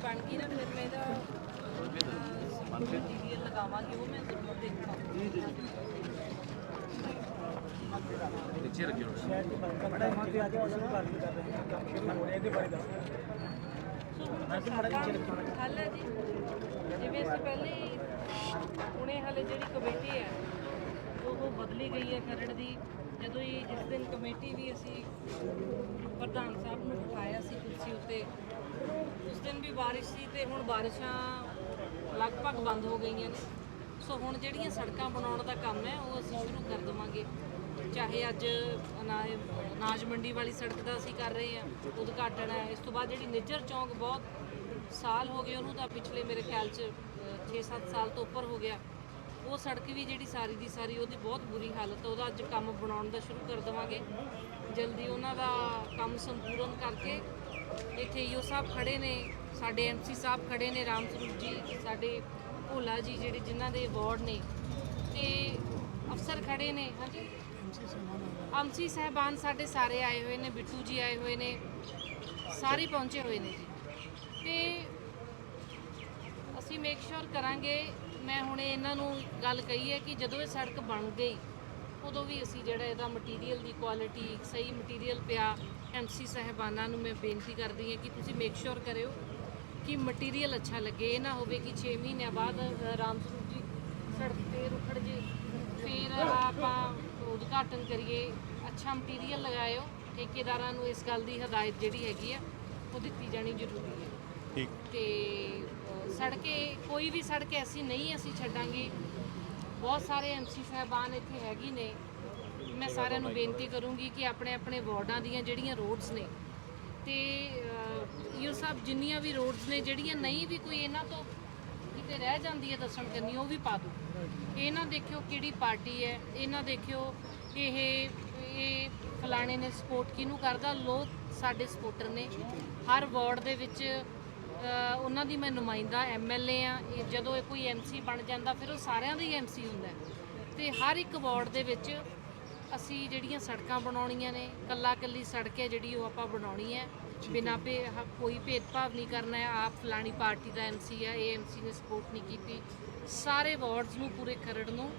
ਬਣ ਗਈ ਨਾ ਫਿਰ ਮੈਂ ਇਹਦਾ ਮਟੀਰੀਅਲ ਲਗਾਵਾਂਗੀ ਉਹ ਮੈਂ ਜ਼ਰੂਰ ਦੇਖਣਾ ਪਿੱਛੇ ਰੱਖਿਓ ਬੜਾ ਮੋਟੇ ਅੱਜ ਉਸ ਨੂੰ ਗੱਲ ਕਰ ਰਹੇ ਹਾਂ ਕੰਮ ਸ਼ੁਰੂ ਹੋ ਰਿਹਾ ਇਹਦੇ ਬਾਰੇ ਦੱਸੋ ਹੱਲ ਹੈ ਜੀ। ਜਿਵੇਂ ਅਸੀਂ ਪਹਿਲੇ ਹੁਣੇ ਹਾਲੇ ਜਿਹੜੀ ਕਮੇਟੀ ਹੈ ਉਹ ਬਦਲੀ ਗਈ ਹੈ ਖਰੜ ਦੀ। ਜਦੋਂ ਹੀ ਜਿਸ ਦਿਨ ਕਮੇਟੀ ਵੀ ਅਸੀਂ ਪ੍ਰਧਾਨ ਸਾਹਿਬ ਨੂੰ ਬਿਠਾਇਆ ਸੀ ਕੁਰਸੀ ਉੱਤੇ। ਉਸ ਦਿਨ ਵੀ ਬਾਰਿਸ਼ ਸੀ ਤੇ ਹੁਣ ਬਾਰਿਸ਼ਾਂ ਲਗਭਗ ਬੰਦ ਹੋ ਗਈਆਂ ਨੇ। ਸੋ ਹੁਣ ਜਿਹੜੀਆਂ ਸੜਕਾਂ ਬਣਾਉਣ ਦਾ ਕੰਮ ਹੈ, ਉਹ ਅਸੀਂ ਸ਼ੁਰੂ ਕਰ ਦੇਵਾਂਗੇ। ਚਾਹੇ ਅੱਜ ਅਨਾਜ ਅਨਾਜ ਮੰਡੀ ਵਾਲੀ ਸੜਕ ਦਾ ਅਸੀਂ ਕਰ ਰਹੇ ਹਾਂ, ਉਦਘਾਟਨ ਹੈ। ਇਸ ਤੋਂ ਬਾਅਦ ਜਿਹੜੀ ਨਿੱਜਰ ਚੌਂਕ ਬਹੁਤ ਸਾਲ ਹੋ ਗਏ, ਉਹਨੂੰ ਤਾਂ ਪਿਛਲੇ ਮੇਰੇ ਖਿਆਲ 'ਚ 6-7 ਸਾਲ ਤੋਂ ਉੱਪਰ ਹੋ ਗਿਆ। ਉਹ ਸੜਕ ਵੀ ਜਿਹੜੀ ਸਾਰੀ ਦੀ ਸਾਰੀ ਉਹਦੀ ਬਹੁਤ ਬੁਰੀ ਹਾਲਤ ਹੈ ਉਹਦਾ ਅੱਜ ਕੰਮ ਬਣਾਉਣ ਦਾ ਸ਼ੁਰੂ ਕਰ ਦੇਵਾਂਗੇ। ਜਲਦੀ ਉਹਨਾਂ ਦਾ ਕੰਮ ਸੰਪੂਰਨ ਕਰਕੇ ਇੱਥੇ ਈਓ ਸਾਹਿਬ ਖੜੇ ਨੇ, ਸਾਡੇ ਐਮਸੀ ਸਾਹਿਬ ਖੜੇ ਨੇ ਰਾਮ ਸਰੂਪ ਜੀ, ਸਾਡੇ ਭੋਲਾ ਜੀ ਜਿਹੜੇ ਜਿਨ੍ਹਾਂ ਦੇ ਅਵਾਰਡ ਨੇ ਤੇ ਅਫਸਰ ਖੜੇ ਨੇ, ਹਾਂਜੀ? ਐਮਸੀ ਸਾਹਿਬਾਨ ਸਾਡੇ ਸਾਰੇ ਆਏ ਹੋਏ ਨੇ, ਬਿੱਟੂ ਜੀ ਆਏ ਹੋਏ ਨੇ, ਸਾਰੇ ਪਹੁੰਚੇ ਹੋਏ ਨੇ ਜੀ। ਤੇ ਅਸੀਂ ਮੇਕ ਸ਼ੋਰ ਕਰਾਂਗੇ ਮੈਂ ਹੁਣ ਇਹਨਾਂ ਨੂੰ ਗੱਲ ਕਹੀ ਹੈ ਕਿ ਜਦੋਂ ਇਹ ਸੜਕ ਬਣ ਗਈ ਉਦੋਂ ਵੀ ਅਸੀਂ ਜਿਹੜਾ ਇਹਦਾ ਮਟੀਰੀਅਲ ਦੀ ਕੁਆਲਿਟੀ ਸਹੀ ਮਟੀਰੀਅਲ ਪਿਆ। ਐਮਸੀ ਸਾਹਿਬਾਨਾਂ ਨੂੰ ਮੈਂ ਬੇਨਤੀ ਕਰਦੀ ਹਾਂ ਕਿ ਤੁਸੀਂ ਮੇਕ ਸ਼ੋਰ ਕਰਿਓ ਕਿ ਮਟੀਰੀਅਲ ਅੱਛਾ ਲੱਗੇ। ਇਹ ਨਾ ਹੋਵੇ ਕਿ 6 ਮਹੀਨਿਆਂ ਬਾਅਦ ਰਾਮ ਸਰੂਪ ਜੀ ਸੜਕ ਤੇ ਰੁਖੜ ਜੇ ਫਿਰ ਆਪਾਂ ਉਦਘਾਟਨ ਕਰੀਏ। ਅੱਛਾ ਮਟੀਰੀਅਲ ਲਗਾਇਓ। ਠੇਕੇਦਾਰਾਂ ਨੂੰ ਇਸ ਗੱਲ ਦੀ ਹਦਾਇਤ ਜਿਹੜੀ ਹੈਗੀ ਆ ਉਹ ਦਿੱਤੀ ਜਾਣੀ ਜ਼ਰੂਰੀ ਹੈ। ਠੀਕ। ਤੇ ਸੜਕੇ, ਕੋਈ ਵੀ ਸੜਕ ਐਸੀ ਨਹੀਂ ਅਸੀਂ ਛੱਡਾਂਗੇ। ਬਹੁਤ ਸਾਰੇ ਐਮਸੀ ਸਾਹਿਬਾਨ ਇੱਥੇ ਹੈਗੇ ਨੇ। ਮੈਂ ਸਾਰਿਆਂ ਨੂੰ ਬੇਨਤੀ ਕਰੂੰਗੀ ਕਿ ਆਪਣੇ ਆਪਣੇ ਵਾਰਡਾਂ ਦੀਆਂ ਜਿਹੜੀਆਂ ਰੋਡਸ ਨੇ ਤੇ ਇਹ ਸਭ ਜਿੰਨੀਆਂ ਵੀ ਰੋਡਸ ਨੇ, ਜਿਹੜੀਆਂ ਨਹੀਂ ਵੀ ਕੋਈ ਇਹਨਾਂ ਤੋਂ ਕਿਤੇ ਰਹਿ ਜਾਂਦੀ ਹੈ ਦੱਸਣ ਕਰਨੀ ਉਹ ਵੀ ਪਾ ਦਿਓ। ਇਹ ਨਾ ਦੇਖਿਓ ਕਿਹੜੀ ਪਾਰਟੀ ਹੈ, ਇਹਨਾਂ ਦੇਖਿਓ ਇਹ ਇਹ ਫਲਾਣੇ ਨੇ ਸਪੋਰਟ ਕਿਹਨੂੰ ਕਰਦਾ, ਲੋਕ ਸਾਡੇ ਸਪੋਰਟਰ ਨੇ। ਹਰ ਵਾਰਡ ਦੇ ਵਿੱਚ ਉਹਨਾਂ ਦੀ ਮੈਂ ਨੁਮਾਇੰਦਾ ਐਮਐਲਏ ਆ ਇਹ ਜਦੋਂ ਇਹ ਕੋਈ ਐਮਸੀ ਬਣ ਜਾਂਦਾ ਫਿਰ ਉਹ ਸਾਰਿਆਂ ਦਾ ਹੀ ਐਮਸੀ ਹੁੰਦਾ। ਤੇ ਹਰ ਇੱਕ ਵਾਰਡ ਦੇ ਵਿੱਚ ਅਸੀਂ ਜਿਹੜੀਆਂ ਸੜਕਾਂ ਬਣਾਉਣੀਆਂ ਨੇ ਕੱਲਾ ਕੱਲੀ ਸੜਕ ਹੈ ਜਿਹੜੀ ਉਹ ਆਪਾਂ ਬਣਾਉਣੀ ਹੈ। ਬਿਨਾਂ ਹ- ਕੋਈ ਭੇਦਭਾਵ ਨਹੀਂ ਕਰਨਾ ਹੈ। ਆਪ ਫਲਾਣੀ ਪਾਰਟੀ ਦਾ ਐਮਸੀ ਹੈ ਇਹ ਐਮਸੀ ਨੇ ਸਪੋਰਟ ਨਹੀਂ ਕੀਤੀ। ਸਾਰੇ ਵਾਰਡਸ ਨੂੰ ਪੂਰੇ ਖਰੜ ਨੂੰ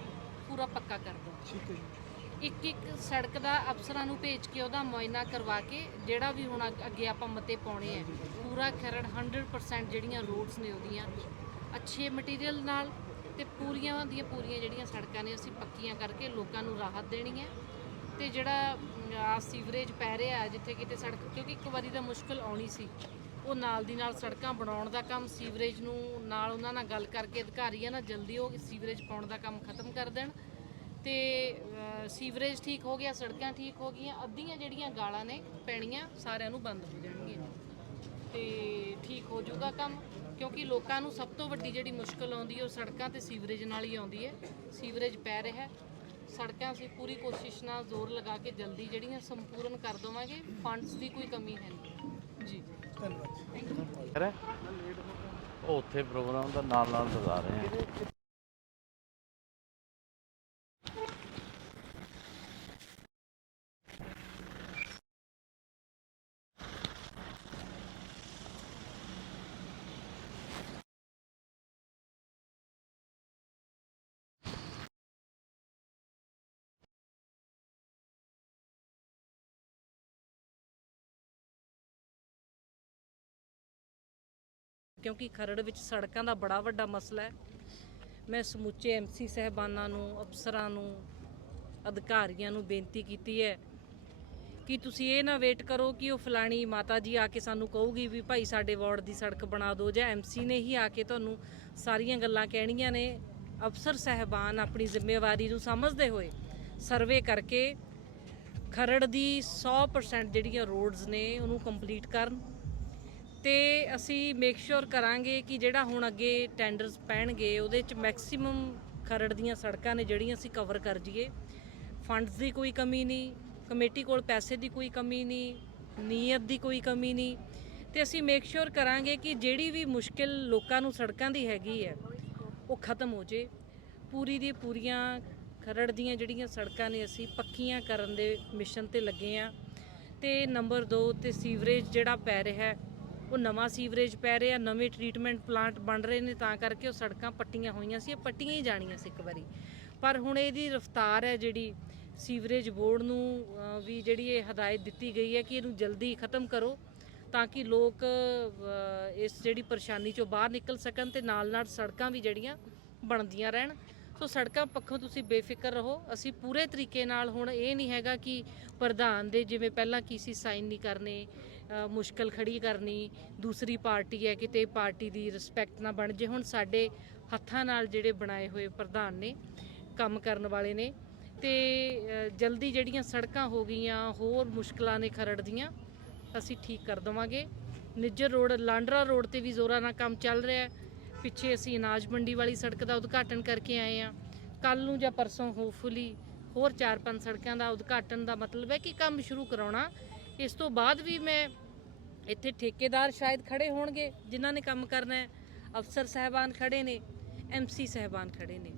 ਪੂਰਾ ਪੱਕਾ ਕਰ ਦਿਓ। ਠੀਕ ਹੈ ਜੀ। ਇੱਕ ਇੱਕ ਸੜਕ ਦਾ ਅਫਸਰਾਂ ਨੂੰ ਭੇਜ ਕੇ ਉਹਦਾ ਮੁਆਇਨਾ ਕਰਵਾ ਕੇ ਜਿਹੜਾ ਵੀ ਹੁਣ ਅੱਗ- ਅੱਗੇ ਆਪਾਂ ਮਤੇ ਪਾਉਣੇ ਆ, ਪੂਰਾ ਖਰੜ 100% ਜਿਹੜੀਆਂ ਰੋਡਸ ਨੇ ਉਹਦੀਆਂ, ਅੱਛੇ ਮਟੀਰੀਅਲ ਨਾਲ ਤੇ ਪੂਰੀਆਂ ਦੀਆਂ ਪੂਰੀਆਂ ਜਿਹੜੀਆਂ ਸੜਕਾਂ ਨੇ ਅਸੀਂ ਪੱਕੀਆਂ ਕਰਕੇ ਲੋਕਾਂ ਨੂੰ ਰਾਹਤ ਦੇਣੀ ਹੈ ਤੇ ਜਿਹੜਾ ਆ ਸੀਵਰੇਜ ਪੈ ਰਿਹਾ ਜਿੱਥੇ ਕਿਤੇ ਸੜਕ, ਕਿਉਂਕਿ ਇੱਕ ਵਾਰੀ ਤਾਂ ਮੁਸ਼ਕਲ ਆਉਣੀ ਸੀ, ਉਹ ਨਾਲ ਦੀ ਨਾਲ ਸੜਕਾਂ ਬਣਾਉਣ ਦਾ ਕੰਮ ਸੀਵਰੇਜ ਨੂੰ ਨਾਲ ਉਹਨਾਂ ਨਾਲ ਗੱਲ ਕਰਕੇ ਅਧਿਕਾਰੀ ਆ ਨਾ, ਜਲਦੀ ਉਹ ਸੀਵਰੇਜ ਪਾਉਣ ਦਾ ਕੰਮ ਖਤਮ ਕਰ ਦੇਣ। ਤੇ ਸੀਵਰੇਜ ਠੀਕ ਹੋ ਗਿਆ ਸੜਕਾਂ ਠੀਕ ਹੋ ਗਈਆਂ ਅੱਧੀਆਂ ਜਿਹੜੀਆਂ ਗਾਲਾਂ ਨੇ ਪੈਣੀਆਂ ਸਾਰਿਆਂ ਨੂੰ ਬੰਦ ਹੋ ਜਾਣਗੀਆਂ। ਤੇ ਠੀਕ ਹੋ ਜਾਊਗਾ ਕੰਮ ਕਿਉਂਕਿ ਲੋਕਾਂ ਨੂੰ ਸਭ ਤੋਂ ਵੱਡੀ ਜਿਹੜੀ ਮੁਸ਼ਕਲ ਆਉਂਦੀ ਹੈ ਉਹ ਸੜਕਾਂ ਤੇ ਸੀਵਰੇਜ ਨਾਲ ਹੀ ਆਉਂਦੀ ਹੈ। ਸੀਵਰੇਜ ਪੈ ਰਿਹਾ ਹੈ। ਸੜਕਾਂ ਅਸੀਂ ਪੂਰੀ ਕੋਸ਼ਿਸ਼ ਨਾਲ ਜ਼ੋਰ ਲਗਾ ਕੇ ਜਲਦੀ ਜਿਹੜੀਆਂ ਸੰਪੂਰਨ ਕਰ ਦੇਵਾਂਗੇ ਫੰਡਸ ਦੀ ਕੋਈ ਕਮੀ ਹੈ ਨਹੀਂ। ਜੀ। ਧੰਨਵਾਦ। ਥੈਂਕ ਯੂ ਹੈ ਉਹ ਉੱਥੇ ਪ੍ਰੋਗਰਾਮ ਦਾ ਨਾਲ ਨਾਲ ਲਗਾ ਰਹੇ ਆ। ਕਿਉਂਕਿ ਖਰੜ ਵਿੱਚ ਸੜਕਾਂ ਦਾ ਬੜਾ ਵੱਡਾ ਮਸਲਾ ਹੈ। ਮੈਂ ਸਮੁੱਚੇ ਐਮਸੀ ਸਹਿਬਾਨਾਂ ਨੂੰ, ਅਫਸਰਾਂ ਨੂੰ, ਅਧਿਕਾਰੀਆਂ ਨੂੰ ਬੇਨਤੀ ਕੀਤੀ ਹੈ ਕਿ ਤੁਸੀਂ ਇਹ ਨਾ ਵੇਟ ਕਰੋ ਕਿ ਉਹ ਫਲਾਣੀ ਮਾਤਾ ਜੀ ਆ ਕੇ ਸਾਨੂੰ ਕਹੂਗੀ ਵੀ ਭਾਈ ਸਾਡੇ ਵਾਰਡ ਦੀ ਸੜਕ ਬਣਾ ਦਿਓ ਜਾਂ ਐਮਸੀ ਨੇ ਹੀ ਆ ਕੇ ਤੁਹਾਨੂੰ ਸਾਰੀਆਂ ਗੱਲਾਂ ਕਹਿਣੀਆਂ ਨੇ। ਅਫਸਰ ਸਹਿਬਾਨ ਆਪਣੀ ਜ਼ਿੰਮੇਵਾਰੀ ਨੂੰ ਸਮਝਦੇ ਹੋਏ ਸਰਵੇ ਕਰਕੇ ਖਰੜ ਦੀ 100% ਜਿਹੜੀਆਂ ਰੋਡਸ ਨੇ ਉਹਨੂੰ ਕੰਪਲੀਟ ਕਰਨ। ਤੇ ਅਸੀਂ ਮੇਕ ਸ਼ੋਰ ਕਰਾਂਗੇ ਕਿ ਜਿਹੜਾ ਹੁਣ ਅੱਗੇ ਟੈਂਡਰਸ ਪੈਣਗੇ, ਉਹਦੇ ਚ ਮੈਕਸਿਮਮ ਖਰੜ ਦੀਆਂ ਸੜਕਾਂ ਨੇ ਜਿਹੜੀਆਂ ਅਸੀਂ ਕਵਰ ਕਰ ਜੀਏ ਫੰਡਸ ਦੀ ਕੋਈ ਕਮੀ ਨਹੀਂ ਕਮੇਟੀ ਕੋਲ ਪੈਸੇ ਦੀ ਕੋਈ ਕਮੀ ਨਹੀਂ, ਨੀਅਤ ਦੀ ਕੋਈ ਕਮੀ ਨਹੀਂ। ਤੇ ਅਸੀਂ ਮੇਕ ਸ਼ੋਰ ਕਰਾਂਗੇ ਕਿ ਜਿਹੜੀ ਵੀ ਮੁਸ਼ਕਿਲ ਲੋਕਾਂ ਨੂੰ ਸੜਕਾਂ ਦੀ ਹੈਗੀ ਹੈ, ਉਹ ਖਤਮ ਹੋ ਜੇ। ਪੂਰੀ ਦੀ ਪੂਰੀਆਂ ਖਰੜ ਦੀਆਂ ਜਿਹੜੀਆਂ ਸੜਕਾਂ ਨੇ ਅਸੀਂ ਪੱਕੀਆਂ ਕਰਨ ਦੇ ਮਿਸ਼ਨ ਤੇ ਲੱਗੇ ਆ ਤੇ ਨੰਬਰ 2 ਤੇ ਸੀਵਰੇਜ ਜਿਹੜਾ ਪੈ ਰਿਹਾ ਹੈ ਉਹ ਨਵਾਂ ਸੀਵਰੇਜ ਪੈ ਰਿਹਾ, ਨਵੇਂ ਟ੍ਰੀਟਮੈਂਟ ਪਲਾਂਟ ਬਣ ਰਹੇ ਨੇ, ਤਾਂ ਕਰਕੇ ਉਹ ਸੜਕਾਂ ਪੱਟੀਆਂ ਹੋਈਆਂ ਸੀ, ਇਹ ਪੱਟੀਆਂ ਹੀ ਜਾਣੀਆਂ ਸੀ ਇੱਕ ਵਾਰੀ। ਪਰ ਹੁਣ ਇਹਦੀ ਰਫ਼ਤਾਰ ਹੈ ਜਿਹੜੀ ਸੀਵਰੇਜ ਬੋਰਡ ਨੂੰ ਵੀ ਜਿਹੜੀ ਇਹ ਹਦਾਇਤ ਦਿੱਤੀ ਗਈ ਹੈ ਕਿ ਇਹਨੂੰ ਜਲਦੀ ਖਤਮ ਕਰੋ, ਤਾਂ ਕਿ ਲੋਕ ਇਸ ਜਿਹੜੀ ਪਰੇਸ਼ਾਨੀ ਚੋਂ ਬਾਹਰ ਨਿਕਲ ਸਕਣ ਤੇ ਨਾਲ ਨਾਲ ਸੜਕਾਂ ਵੀ ਜਿਹੜੀਆਂ ਬਣਦੀਆਂ ਰਹਿਣ। ਸੋ ਸੜਕਾਂ ਪੱਖੋਂ ਤੁਸੀਂ ਬੇਫਿਕਰ ਰਹੋ। ਅਸੀਂ ਪੂਰੇ ਤਰੀਕੇ ਨਾਲ ਹੁਣ ਇਹ ਨਹੀਂ ਹੈਗਾ ਕਿ ਪ੍ਰਧਾਨ ਦੇ ਜਿਵੇਂ ਪਹਿਲਾਂ ਕੀ ਸੀ, ਸਾਈਨ ਨਹੀਂ ਕਰਨੇ ਮੁਸ਼ਕਲ ਖੜੀ ਕਰਨੀ, ਦੂਸਰੀ ਪਾਰਟੀ ਹੈ ਕਿਤੇ ਪਾਰਟੀ ਦੀ ਰਿਸਪੈਕਟ ਨਾ ਬਣ ਜੇ। ਹੁਣ ਸਾਡੇ ਹੱਥਾਂ ਨਾਲ ਜਿਹੜੇ ਬਣਾਏ ਹੋਏ ਪ੍ਰਧਾਨ ਨੇ, ਕੰਮ ਕਰਨ ਵਾਲੇ ਨੇ, ਤੇ ਜਲਦੀ ਜਿਹੜੀਆਂ ਸੜਕਾਂ ਹੋ ਗਈਆਂ, ਹੋਰ ਮੁਸ਼ਕਲਾਂ ਨੇ ਖਰੜ ਦੀਆਂ, ਅਸੀਂ ਠੀਕ ਕਰ ਦਵਾਂਗੇ। ਨਿੱਜਰ ਰੋਡ, ਲਾਂਡਰਾ ਰੋਡ ਤੇ ਵੀ ਜ਼ੋਰਾਂ ਨਾਲ ਕੰਮ ਚੱਲ ਰਿਹਾ ਹੈ। ਪਿੱਛੇ ਅਸੀਂ ਅਨਾਜ ਮੰਡੀ ਵਾਲੀ ਸੜਕ ਦਾ ਉਦਘਾਟਨ ਕਰਕੇ ਆਏ ਆ ਕੱਲ ਨੂੰ ਜਾਂ ਪਰਸੋਂ ਹੋਪਫੁਲੀ ਹੋਰ 4-5 ਸੜਕਾਂ ਦਾ ਉਦਘਾਟਨ ਦਾ ਮਤਲਬ ਹੈ ਕਿ ਕੰਮ ਸ਼ੁਰੂ ਕਰਾਉਣਾ ਇਸ ਤੋਂ ਬਾਅਦ ਵੀ ਮੈਂ ਇੱਥੇ ਠੇਕੇਦਾਰ ਸ਼ਾਇਦ ਖੜੇ ਹੋਣਗੇ, ਜਿਨ੍ਹਾਂ ਨੇ ਕੰਮ ਕਰਨਾ ਹੈ। ਅਫਸਰ ਸਹਿਬਾਨ ਖੜੇ ਨੇ ਐਮਸੀ ਸਹਿਬਾਨ ਖੜੇ ਨੇ।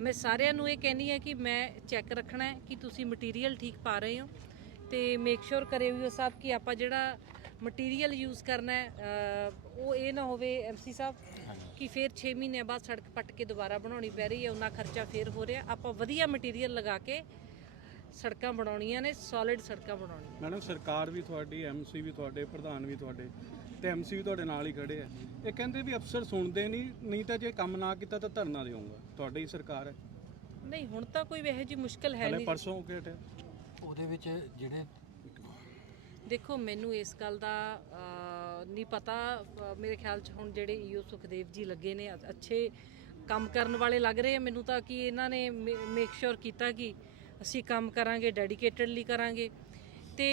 ਮੈਂ ਸਾਰਿਆਂ ਨੂੰ ਇਹ ਕਹਿੰਦੀ ਹਾਂ ਕਿ ਮੈਂ ਚੈੱਕ ਰੱਖਣਾ ਹੈ ਕਿ ਤੁਸੀਂ ਮਟੀਰੀਅਲ ਠੀਕ ਪਾ ਰਹੇ ਹੋ ਤੇ ਮੇਕ ਸ਼ੋਰ ਕਰੇ ਵੀ ਸਾਹਿਬ ਕਿ ਆਪਾਂ ਜਿਹੜਾ ਮਟੀਰੀਅਲ ਯੂਜ਼ ਕਰਨਾ ਹੈ ਉਹ ਇਹ ਨਾ ਹੋਵੇ ਐਮਸੀ ਸਾਹਿਬ ਕਿ ਫਿਰ 6 ਮਹੀਨੇ ਬਾਅਦ ਸੜਕ ਪੱਟ ਕੇ ਦੁਬਾਰਾ ਬਣਾਉਣੀ ਪੈ ਰਹੀ ਹੈ, ਉਹਨਾਂ ਖਰਚਾ ਫੇਰ ਹੋ ਰਿਹਾ। ਆਪਾਂ ਵਧੀਆ ਮਟੀਰੀਅਲ ਲਗਾ ਕੇ ਸੜਕਾਂ ਬਣਾਉਣੀਆਂ ਨੇ ਸੋਲਿਡ ਸੜਕਾਂ ਬਣਾਉਣੀਆਂ। ਮੈਡਮ ਸਰਕਾਰ ਵੀ ਤੁਹਾਡੀ ਐਮਸੀ ਵੀ ਤੁਹਾਡੇ ਪ੍ਰਧਾਨ ਵੀ ਤੁਹਾਡੇ ਤੇ ਐਮਸੀ ਵੀ ਤੁਹਾਡੇ ਨਾਲ ਹੀ ਖੜੇ ਆ। ਇਹ ਕਹਿੰਦੇ ਵੀ ਅਫਸਰ ਸੁਣਦੇ ਨਹੀਂ ਨਹੀਂ ਤਾਂ ਜੇ ਕੰਮ ਨਾ ਕੀਤਾ ਤਾਂ ਧਰਨਾ ਦੇਵਾਂਗਾ ਤੁਹਾਡੀ ਹੀ ਸਰਕਾਰ ਹੈ। ਨਹੀਂ ਹੁਣ ਤਾਂ ਕੋਈ ਇਹੋ ਜਿਹੀ ਮੁਸ਼ਕਲ ਹੈ ਹਲੇ ਨਹੀਂ। ਪਰਸੋਂ ਕਿ ਹਟਿਆ ਉਹਦੇ ਵਿੱਚ ਜਿਹੜੇ ਦੇਖੋ ਮੈਨੂੰ ਇਸ ਗੱਲ ਦਾ ਅਹ, ਨਹੀਂ ਪਤਾ। ਅਹ, ਮੇਰੇ ਖਿਆਲ ਚ ਹੁਣ ਜਿਹੜੇ ਈਓ ਸੁਖਦੇਵ ਜੀ ਲੱਗੇ ਨੇ ਅ- ਅੱਛੇ ਕੰਮ ਕਰਨ ਵਾਲੇ ਲੱਗ ਰਹੇ ਆ। ਮੈਨੂੰ ਤਾਂ ਕਿ ਇਹਨਾਂ ਨੇ ਮੇਕ ਸ਼ੋਰ ਕੀਤਾ ਕਿ ਅਸੀਂ ਕੰਮ ਕਰਾਂਗੇ ਡੈਡੀਕੇਟਡਲੀ ਕਰਾਂਗੇ। ਤੇ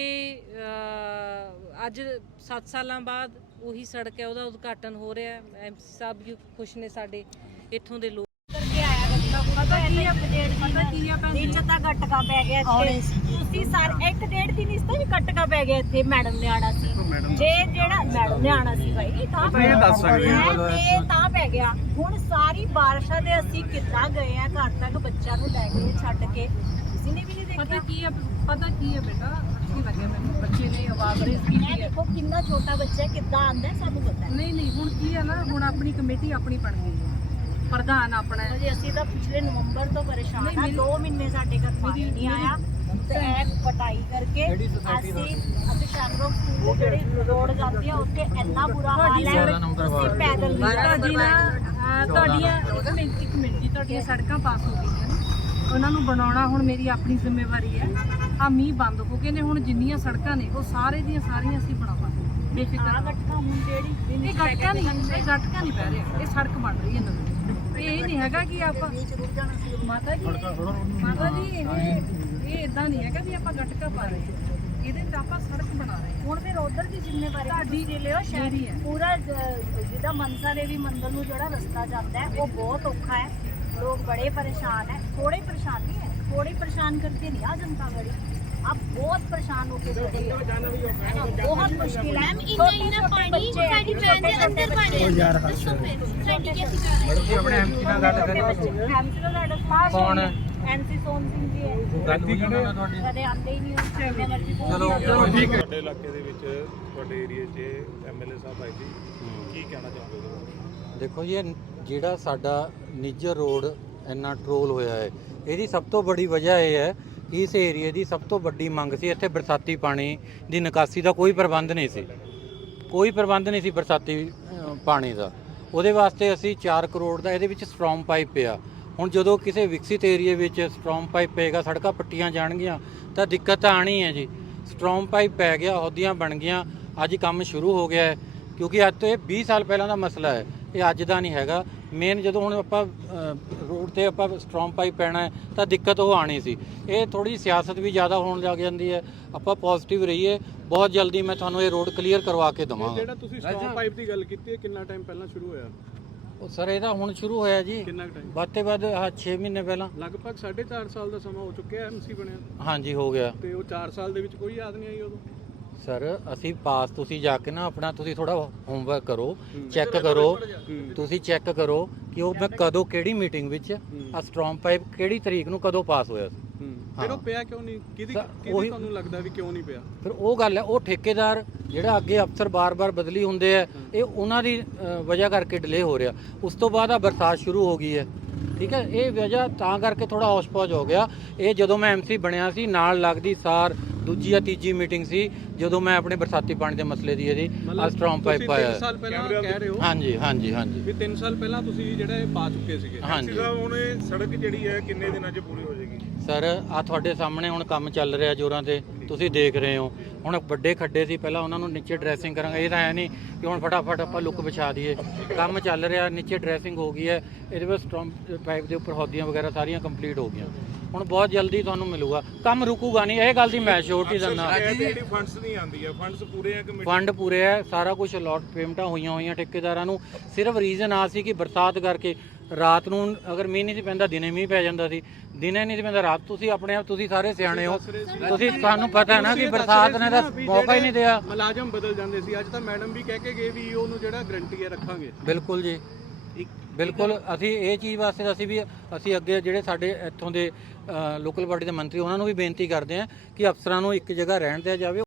ਅੱਜ 7 ਸਾਲਾਂ ਬਾਅਦ ਉਹੀ ਸੜਕ ਹੈ ਉਹਦਾ ਉਦਘਾਟਨ ਹੋ ਰਿਹਾ ਹੈ। ਐਮਸੀ ਸਾਹਿਬ ਵੀ ਖੁਸ਼ ਨੇ ਸਾਡੇ ਇੱਥੋਂ ਦੇ ਲੋਕ। ਕਰਕੇ ਆਇਆ ਗੱਟਕਾ ਪਤਾ ਕੀ ਆ ਪਤਾ ਕੀ ਆ? ਦਿਨ ਚ ਤਾਂ ਗੱਟਕਾ ਪੈ ਗਿਆ ਇੱਥੇ। ਤੁਸੀਂ ਸਾਰੇ ਇੱਕ ਡੇਢ ਦਿਨ ਇਸ ਤੋਂ ਵੀ ਗੱਟਕਾ ਪੈ ਗਿਆ ਇੱਥੇ ਮੈਡਮ ਨੇ ਆਣਾ ਸੀ ਜੇ ਜਿਹੜਾ ਮੈਡਮ ਨੇ ਆਣਾ ਸੀ ਭਾਈ ਤਾਂ ਇਹ ਦੱਸ ਸਕਦੇ ਹੈਂ, ਤੇ ਤਾਂ ਪੈ ਗਿਆ। ਹੁਣ ਸਾਰੀ ਬਾਰਿਸ਼ਾਂ ਦੇ ਅਸੀਂ ਕਿੱਦਾਂ ਗਏ ਆ ਘਰ ਤੱਕ ਬੱਚਿਆਂ ਨੂੰ ਲੈ ਕੇ ਛੱਡ ਕੇ? ਕਿਸੇ ਨੇ ਵੀ ਨਹੀਂ ਪਤਾ ਦੇਖਿਆ ਕੀ ਹੈ ਪਤਾ ਕੀ ਹੈ ਬੇਟਾ? ਅੱਛੀ ਲੱਗਿਆ ਮੈਨੂੰ। ਬੱਚੇ ਨੇ ਆਵਾਜ਼ ਰੇਜ਼ ਇਹ ਕੀਤੀ ਹੈ। ਦੇਖੋ ਕਿੰਨਾ ਛੋਟਾ ਬੱਚਾ ਹੈ, ਕਿੱਦਾਂ ਆਂਦਾ ਸਾਨੂੰ ਪਤਾ ਹੈ। ਨਹੀਂ ਨਹੀਂ ਹੁਣ ਕੀ ਹੈ ਨਾ ਹੁਣ ਆਪਣੀ ਕਮੇਟੀ ਆਪਣੀ ਬਣ ਗਈ ਹੈ। ਪ੍ਰਧਾਨ ਆਪਣਾ ਹੈ। ਜੀ ਅਸੀਂ ਤਾਂ ਪਿਛਲੇ ਨਵੰਬਰ ਤੋਂ ਪਰੇਸ਼ਾਨ ਨਹੀਂ, ਆ ਮੇਰੀ- 2 ਮਹੀਨੇ ਸਾਡੇ ਘਰ ਪਾਣੀ ਮੇਰੀ- ਨਹੀਂ ਆਇਆ। ਤੇ ਇਹ ਪਟਾਈ ਕਰਕੇ ਅਸੀਂ ਅਸੀਂ ਸ਼ਾਮਰੋਕ ਸਕੂਲ ਦੇ ਜਿਹੜੀ ਰੋਡ ਜਾਂਦੀ ਆ ਉੱਥੇ ਇੰਨਾ ਬੁਰਾ ਹਾਲ ਹੈ। ਅਸੀਂ ਪੈਦਲ ਨਹੀਂ ਜਾ ਤੁਹਾਡੀ ਨਾ ਅਹ, ਤੁਹਾਡੀਆਂ ਇੱਕ ਮਿੰਟ ਇੱਕ ਮਿੰਟ ਜੀ ਤੁਹਾਡੀਆਂ ਸੜਕਾਂ ਪਾਸ ਹੋ ਗਈਆਂ। ਨੇ ਉਹਨਾਂ ਨੂੰ ਬਣਾਉਣਾ ਹੁਣ ਮੇਰੀ ਆਪਣੀ ਜ਼ਿੰਮੇਵਾਰੀ ਹੈ। ਆ ਮੀਂਹ ਬੰਦ ਹੋ ਗਏ ਨੇ ਹੁਣ ਜਿੰਨੀਆਂ ਸੜਕਾਂ ਨੇ ਉਹ ਸਾਰੇ ਦੀਆਂ ਸਾਰੀਆਂ ਅਸੀਂ ਬਣਾਵਾਂਗੇ। ਆ ਬੇਫਿਕਰ ਗੱਟਕਾ ਹੁਣ ਜਿਹੜੀ ਦਿਨ ਇਹ ਗਟਕਾ ਨਹੀਂ ਇਹ ਗਟਕਾ ਨਹੀਂ ਪੈ ਰਿਹਾ। ਇਹ ਸੜਕ ਬਣ ਰਹੀ ਹੈ ਨਵੀਂ। ਇਹ ਇਹ ਨਹੀਂ ਹੈਗਾ ਕਿ ਆਪਾਂ ਮਾਤਾ ਜੀ ਮਾਤਾ ਜੀ ਇਹ ਇਹ ਇਦਾਂ ਨਹੀਂ ਹੈਗਾ ਵੀ ਆਪਾਂ ਗਟਕਾ ਪਾ ਰਹੇ ਹਾਂ। ਇਹਦੇ ਤੇ ਆਪਾਂ ਸੜਕ ਬਣਾ ਰਹੇ ਹਾਂ। ਹੁਣ ਫਿਰ ਉਧਰ ਦੀ ਜ਼ਿੰਮੇਵਾਰੀ ਤੁਹਾਡੀ ਤੁਸੀਂ ਲਿਓ ਸ਼ਹਿਰੀ ਮੇਰੀ ਹੈ। ਪੂਰਾ ਜਿਹਦਾ ਮਨਸਾ ਦੇਵੀ ਮੰਦਿਰ ਨੂੰ ਜਿਹੜਾ ਰਸਤਾ ਜਾਂਦਾ ਹੈ ਉਹ ਬਹੁਤ ਔਖਾ ਹੈ। लोग बड़े परेशान हैं थोड़े परेशान नहीं है थोड़े परेशान करके नहीं आ जनता गड़ी आप बहुत परेशान होके बहुत मुश्किल है। ਕੌਣ ਹੈ ਐਨਸੀ ਸੋਨ ਸਿੰਘ ਜੀ ਹੈ ਕਦੇ ਆਉਂਦੇ ਹੀ ਨਹੀਂ ਉਹ। ਜਿੰਨੇ ਮਰਜ਼ੀ ਚਲੋ ਠੀਕ ਹੈ। ਤੁਹਾਡੇ ਇਲਾਕੇ ਦੇ ਵਿੱਚ ਤੁਹਾਡੇ ਏਰੀਆ 'ਚ ਐਮਐਲਏ ਸਾਹਿਬ ਆਏ ਸੀ। ਕੀ ਕਹਿਣਾ ਚਾਹੋਗੇ ਉਹਦੇ ਬਾਰੇ? ਦੇਖੋ ਜੀ ਇਹ ਜਿਹੜਾ ਸਾਡਾ ਨਿੱਜਰ ਰੋਡ ਇੰਨਾ ਟਰੋਲ ਹੋਇਆ ਹੈ, ਇਹਦੀ ਸਭ ਤੋਂ ਬੜੀ ਵਜ੍ਹਾ ਇਹ ਹੈ ਕਿ ਇਸ ਏਰੀਏ ਦੀ ਸਭ ਤੋਂ ਵੱਡੀ ਮੰਗ ਸੀ ਇੱਥੇ ਬਰਸਾਤੀ ਪਾਣੀ ਦੀ ਨਿਕਾਸੀ ਦਾ ਕੋਈ ਪ੍ਰਬੰਧ ਨਹੀਂ ਸੀ। ਕੋਈ ਪ੍ਰਬੰਧ ਨਹੀਂ ਸੀ ਬਰਸਾਤੀ ਪਾਣੀ ਦਾ। ਉਹਦੇ ਵਾਸਤੇ ਅਸੀਂ 4 ਕਰੋੜ ਦਾ ਇਹਦੇ ਵਿੱਚ ਸਟ੍ਰੋਂਗ ਪਾਈਪ ਪਿਆ। ਹੁਣ ਜਦੋਂ ਕਿਸੇ ਵਿਕਸਿਤ ਏਰੀਏ ਵਿੱਚ ਸਟ੍ਰੋਂਗ ਪਾਈਪ ਪਏਗਾ, ਸੜਕਾਂ ਪੱਟੀਆਂ ਜਾਣਗੀਆਂ, ਤਾਂ ਦਿੱਕਤ ਤਾਂ ਆਣੀ ਹੈ ਜੀ। ਸਟ੍ਰੋਂਗ ਪਾਈਪ ਪੈ ਗਿਆ, ਅਹੁਦੀਆਂ ਬਣ ਗਈਆਂ, ਅੱਜ ਕੰਮ ਸ਼ੁਰੂ ਹੋ ਗਿਆ ਹੈ। ਕਿਉਂਕਿ ਅੱਜ ਤੋਂ ਇਹ 20 ਸਾਲ ਪਹਿਲਾਂ ਦਾ ਮਸਲਾ ਹੈ, ਇਹ ਅੱਜ ਦਾ ਨਹੀਂ ਹੈਗਾ। ਮੇਨ ਜਦੋਂ ਹੁਣ ਆਪਾਂ ਰੋਡ ਤੇ ਆਪਾਂ ਸਟ੍ਰੋਂਗ ਪਾਈਪ ਪੈਣਾ ਹੈ ਤਾਂ ਦਿੱਕਤ ਉਹ ਆਣੀ ਸੀ। ਇਹ ਥੋੜੀ ਸਿਆਸਤ ਵੀ ਜ਼ਿਆਦਾ ਹੋਣ ਲੱਗ ਜਾਂਦੀ ਹੈ। ਆਪਾਂ ਪੋਜ਼ਿਟਿਵ ਰਹੀਏ ਬਹੁਤ ਜਲਦੀ ਮੈਂ ਤੁਹਾਨੂੰ ਇਹ ਰੋਡ ਕਲੀਅਰ ਕਰਵਾ ਕੇ ਦਵਾਂਗਾ। ਜਿਹੜਾ ਤੁਸੀਂ ਸਟ੍ਰੋਂਗ ਪਾਈਪ ਦੀ ਗੱਲ ਕੀਤੀ ਹੈ ਕਿੰਨਾ ਟਾਈਮ ਪਹਿਲਾਂ ਸ਼ੁਰੂ ਹੋਇਆ? ਉਹ ਸਰ ਇਹਦਾ ਹੁਣ ਸ਼ੁਰੂ ਹੋਇਆ ਜੀ। ਕਿੰਨਾ ਟਾਈਮ ਵੱਧ ਤੋਂ ਵੱਧ ਆਹ 6 ਮਹੀਨੇ ਪਹਿਲਾਂ। ਲਗਭਗ 4.5 ਸਾਲ ਦਾ ਸਮਾਂ ਹੋ ਚੁੱਕਿਆ ਐਮਸੀ ਬਣਿਆ। ਹਾਂਜੀ ਹੋ ਗਿਆ। ਤੇ ਉਹ 4 ਸਾਲ ਦੇ ਵਿੱਚ ਕੋਈ ਯਾਦ ਨਹੀਂ ਆਈ ਉਦੋਂ? ਸਰ ਅਸੀਂ ਪਾਸ ਤੁਸੀਂ ਜਾ ਕੇ ਨਾ ਆਪਣਾ ਤੁਸੀਂ ਥੋੜਾ ਹੋਮਵਰਕ ਕਰੋ ਚੈੱਕ ਕਰੋ ਤੁਸੀਂ ਚੈੱਕ ਕਰੋ ਕਿ ਉਹ ਮੈਂ ਕਦੋਂ ਕਿਹੜੀ ਮੀਟਿੰਗ ਵਿੱਚ ਆ ਸਟ੍ਰੋਂਗ ਪਾਈਪ ਕਿਹੜੀ ਤਰੀਕ ਨੂੰ ਕਦੋਂ ਪਾਸ ਹੋਇਆ ਸੀ। ਫਿਰ ਉਹ ਪਿਆ ਕਿਉਂ ਨਹੀਂ? ਕਿਹਦੀ ਕਿਹਦੀ ਤੁਹਾਨੂੰ ਲੱਗਦਾ ਵੀ ਕਿਉਂ ਨਹੀਂ ਪਿਆ? ਫਿਰ ਉਹ ਗੱਲ ਹੈ ਉਹ ਠੇਕੇਦਾਰ ਜਿਹੜਾ ਅੱਗੇ ਅਫਸਰ ਬਾਰ-ਬਾਰ ਬਦਲੀ ਹੁੰਦੇ ਆ ਇਹ ਉਹਨਾਂ ਦੀ ਵਜ੍ਹਾ ਕਰਕੇ ਡਿਲੇ ਹੋ ਰਿਹਾ। ਉਸ ਤੋਂ ਬਾਅਦ ਆ ਬਰਸਾਤ ਸ਼ੁਰੂ ਹੋ ਗਈ ਹੈ। ਠੀਕ ਹੈ ਇਹ ਵਜ੍ਹਾ ਤਾਂ ਕਰਕੇ ਥੋੜਾ ਹੌਸ਼-ਪੌਸ਼ ਹੋ ਗਿਆ। ਇਹ ਜਦੋਂ ਮੈਂ ਐਮਸੀ ਬਣਿਆ ਸੀ ਨਾਲ ਲੱਗਦੀ ਸਾਰ ਦੂਜੀ ਜਾਂ ਤੀਜੀ ਮੀਟਿੰਗ ਸੀ ਜਦੋਂ ਮੈਂ ਆਪਣੇ ਬਰਸਾਤੀ ਪਾਣੀ ਦੇ ਮਸਲੇ ਦੀ ਇਹਦੀ ਆ ਸਟਰੋਂਗ ਪਾਈਪ ਪਾਇਆ। 3 ਸਾਲ ਪਹਿਲਾਂ ਕਹਿ ਰਹੇ ਹੋ ਹਾਂਜੀ ਹਾਂਜੀ ਹਾਂਜੀ। ਵੀ 3 ਸਾਲ ਪਹਿਲਾਂ ਤੁਸੀਂ ਜਿਹੜਾ ਇਹ ਪਾ ਚੁੱਕੇ ਸੀਗੇ। ਹਾਂਜੀ। ਹੁਣ ਇਹ ਸੜਕ ਜਿਹੜੀ ਹੈ ਕਿੰਨੇ ਦਿਨਾਂ 'ਚ ਪੂਰੀ ਹੋ ਜਾਏਗੀ? ਸਰ ਆ ਤੁਹਾਡੇ ਸਾਹਮਣੇ ਹੁਣ ਕੰਮ ਚੱਲ ਰਿਹਾ ਜੋਰਾਂ ਤੇ ਤੁਸੀਂ ਦੇਖ ਰਹੇ ਹੋ। ਹੁਣ ਵੱਡੇ ਖੱਡੇ ਸੀ ਪਹਿਲਾਂ ਉਹਨਾਂ ਨੂੰ ਨੀਚੇ ਡਰੈਸਿੰਗ ਕਰਾਂਗੇ ਇਹ ਤਾਂ ਹੈ ਨਹੀਂ ਕਿ ਹੁਣ ਫਟਾਫਟ ਆਪਾਂ ਲੁੱਕ ਵਿਛਾ ਦਈਏ। ਕੰਮ ਚੱਲ ਰਿਹਾ ਨੀਚੇ ਡਰੈਸਿੰਗ ਹੋ ਗਈ ਹੈ ਇਹਦੇ ਵਿੱਚ ਸਟ੍ਰੋਂਗ ਪਾਈਪ ਦੇ ਉੱਪਰ ਹੌਦੀਆਂ ਵਗੈਰਾ ਸਾਰੀਆਂ ਕੰਪਲੀਟ ਹੋ ਗਈਆਂ। ਹੁਣ ਬਹੁਤ ਜਲਦੀ ਤੁਹਾਨੂੰ ਮਿਲੂਗਾ। ਕੰਮ ਰੁਕੂਗਾ ਨਹੀਂ ਇਹ ਗੱਲ ਦੀ ਮੈਂ ਸ਼ੋਰਟੀ ਦਿੰਦਾ। ਜਿਹੜੀ ਫੰਡਸ ਨਹੀਂ ਆਉਂਦੀ ਹੈ ਫੰਡਸ ਪੂਰੇ ਆ ਕਮੇਟੀ ਫੰਡ ਪੂਰੇ ਹੈ ਸਾਰਾ ਕੁਝ ਅਲਾਟ ਪੇਮੈਂਟਾਂ ਹੋਈਆਂ ਹੋਈਆਂ ਠੇਕੇਦਾਰਾਂ ਨੂੰ। ਸਿਰਫ ਰੀਜ਼ਨ ਆ ਸੀ ਕਿ ਬਰਸਾਤ ਕਰਕੇ ਰਾਤ ਨੂੰ ਅਗਰ ਮੀਂਹ ਨਹੀਂ ਸੀ ਪੈਂਦਾ ਦਿਨੇ ਮੀਂਹ ਪੈ ਜਾਂਦਾ ਸੀ। ਦਿਨੇ ਨਹੀਂ ਸੀ ਪੈਂਦਾ ਰਾਤ ਤੁਸੀਂ ਆਪਣੇ ਆਪ ਤੁਸੀਂ ਸਾਰੇ ਸਿਆਣੇ ਹੋ। ਤੁਸੀਂ ਤੁਹਾਨੂੰ ਪਤਾ ਹੈ ਨਾ ਕਿ ਬਰਸਾਤ ਨੇ ਤਾਂ ਮੌਕਾ ਹੀ ਨਹੀਂ ਦਿਆ। ਮੁਲਾਜ਼ਮ ਬਦਲ ਜਾਂਦੇ ਸੀ। ਅੱਜ ਤਾਂ ਮੈਡਮ ਵੀ ਕਹਿ ਕੇ ਗਏ ਵੀ ਉਹਨੂੰ ਜਿਹੜਾ ਗਰੰਟੀ ਹੈ ਰੱਖਾਂਗੇ। ਬਿਲਕੁਲ ਜੀ। ਬਿਲਕੁਲ, ਅਸੀਂ ਇਹ ਚੀਜ਼ ਵਾਸਤੇ ਅਸੀਂ ਵੀ, ਅਸੀਂ ਅੱਗੇ ਜਿਹੜੇ ਸਾਡੇ ਇੱਥੋਂ ਦੇ ਲੋਕਲ ਬਾਡੀ ਦੇ ਮੰਤਰੀ, ਉਹਨਾਂ ਨੂੰ ਵੀ ਬੇਨਤੀ ਕਰਦੇ ਹਾਂ ਕਿ ਅਫਸਰਾਂ ਨੂੰ ਇੱਕ ਜਗ੍ਹਾ ਰਹਿਣ ਦਿਆ ਜਾਵੇ।